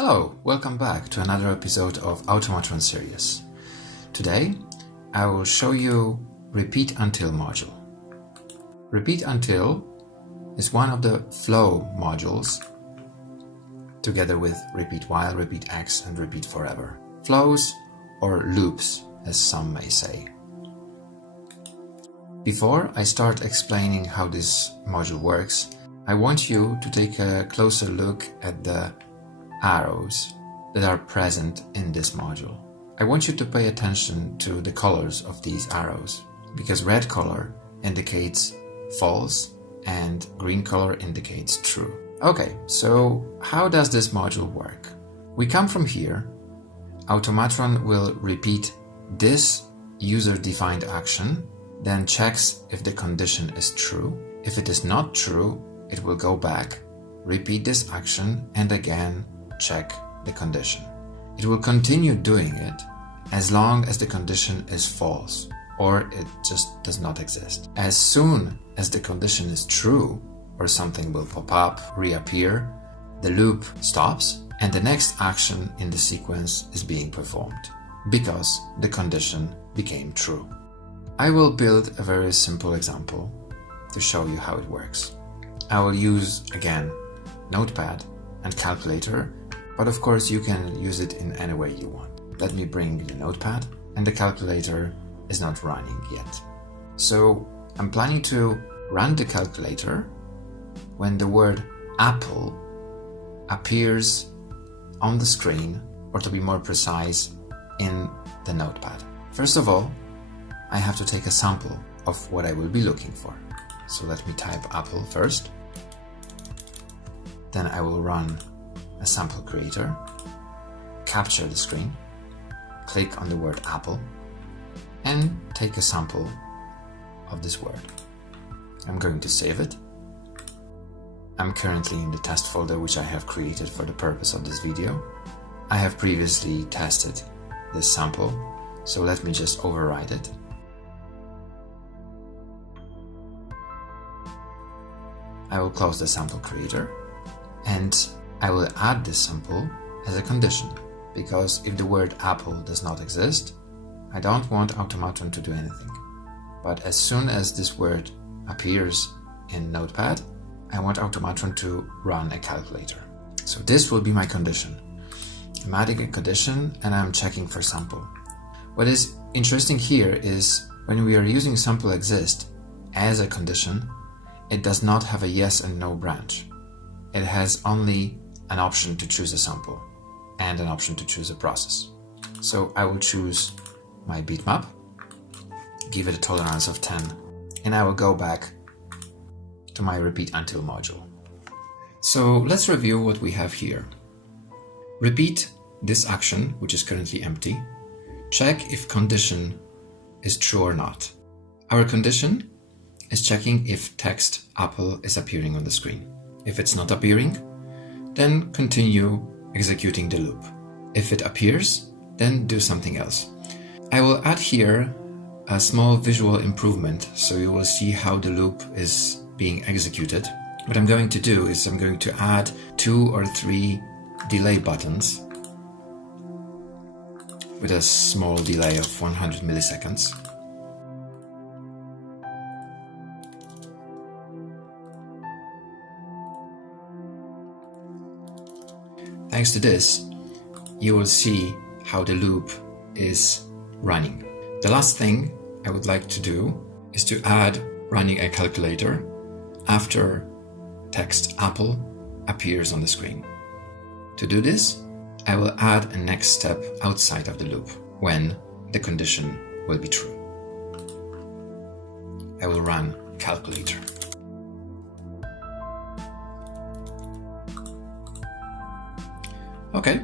Hello, welcome back to another episode of Automatron series. Today I will show you repeat until module. Repeat until is one of the flow modules together with repeat while, repeat x and repeat forever. Flows or loops, as some may say. Before I start explaining how this module works, I want you to take a closer look at the arrows that are present in this module. I want you to pay attention to the colors of these arrows, because red color indicates false and green color indicates true. Okay, so how does this module work? We come from here. Automatron will repeat this user-defined action, then checks if the condition is true. If it is not true, it will go back, repeat this action, and again check the condition. It will continue doing it as long as the condition is false or it just does not exist. As soon as the condition is true or something will pop up, reappear, the loop stops and the next action in the sequence is being performed because the condition became true. I will build a very simple example to show you how it works. I will use again Notepad and calculator, but of course you can use it in any way you want. Let me bring the Notepad, and the calculator is not running yet. So I'm planning to run the calculator when the word apple appears on the screen, or to be more precise, in the Notepad. First of all, I have to take a sample of what I will be looking for. So let me type apple first. Then I will run a sample creator, capture the screen, click on the word apple, and take a sample of this word. I'm going to save it. I'm currently in the test folder which I have created for the purpose of this video. I have previously tested this sample, so let me just override it. I will close the sample creator and I will add this sample as a condition, because if the word apple does not exist, I don't want Automatron to do anything. But as soon as this word appears in Notepad, I want Automatron to run a calculator. So this will be my condition. I'm adding a condition and I'm checking for sample. What is interesting here is when we are using sample exist as a condition, it does not have a yes and no branch. It has only an option to choose a sample and an option to choose a process. So I will choose my bitmap, give it a tolerance of 10, and I will go back to my repeat until module. So let's review what we have here. Repeat this action, which is currently empty. Check if condition is true or not. Our condition is checking if text apple is appearing on the screen. If it's not appearing, then continue executing the loop. If it appears, then do something else. I will add here a small visual improvement so you will see how the loop is being executed. What I'm going to do is I'm going to add 2 or 3 delay buttons with a small delay of 100 milliseconds. Thanks to this, you will see how the loop is running. The last thing I would like to do is to add running a calculator after text apple appears on the screen. To do this, I will add a next step outside of the loop when the condition will be true. I will run calculator. Okay,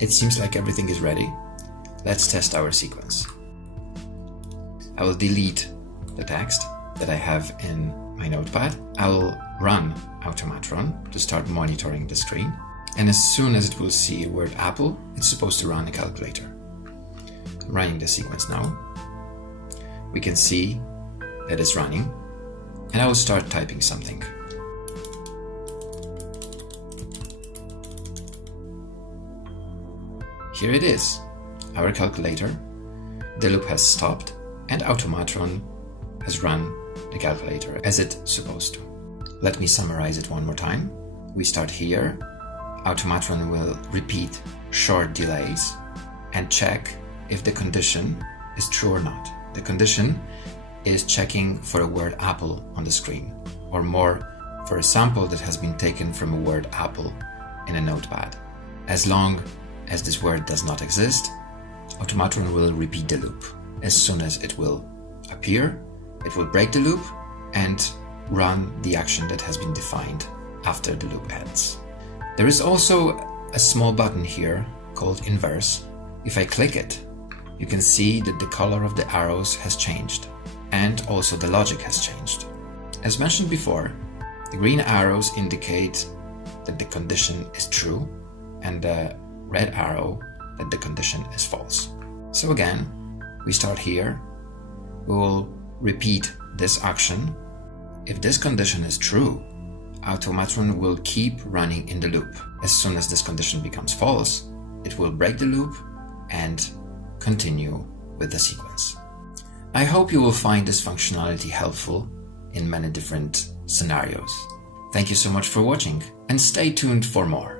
it seems like everything is ready. Let's test our sequence. I will delete the text that I have in my Notepad. I will run Automatron to start monitoring the screen. And as soon as it will see a word apple, it's supposed to run a calculator. I'm running the sequence now. We can see that it's running. And I will start typing something. Here it is, our calculator. The loop has stopped and Automatron has run the calculator as it's supposed to. Let me summarize it one more time. We start here. Automatron will repeat short delays and check if the condition is true or not. The condition is checking for a word apple on the screen, or more, for a sample that has been taken from a word apple in a notepad. As long as this word does not exist, Automatron will repeat the loop. As soon as it will appear, it will break the loop and run the action that has been defined after the loop ends. There is also a small button here called inverse. If I click it, you can see that the color of the arrows has changed and also the logic has changed. As mentioned before, the green arrows indicate that the condition is true and the red arrow that the condition is false. So again, we start here. We will repeat this action. If this condition is true, Automatron will keep running in the loop. As soon as this condition becomes false, it will break the loop and continue with the sequence. I hope you will find this functionality helpful in many different scenarios. Thank you so much for watching and stay tuned for more.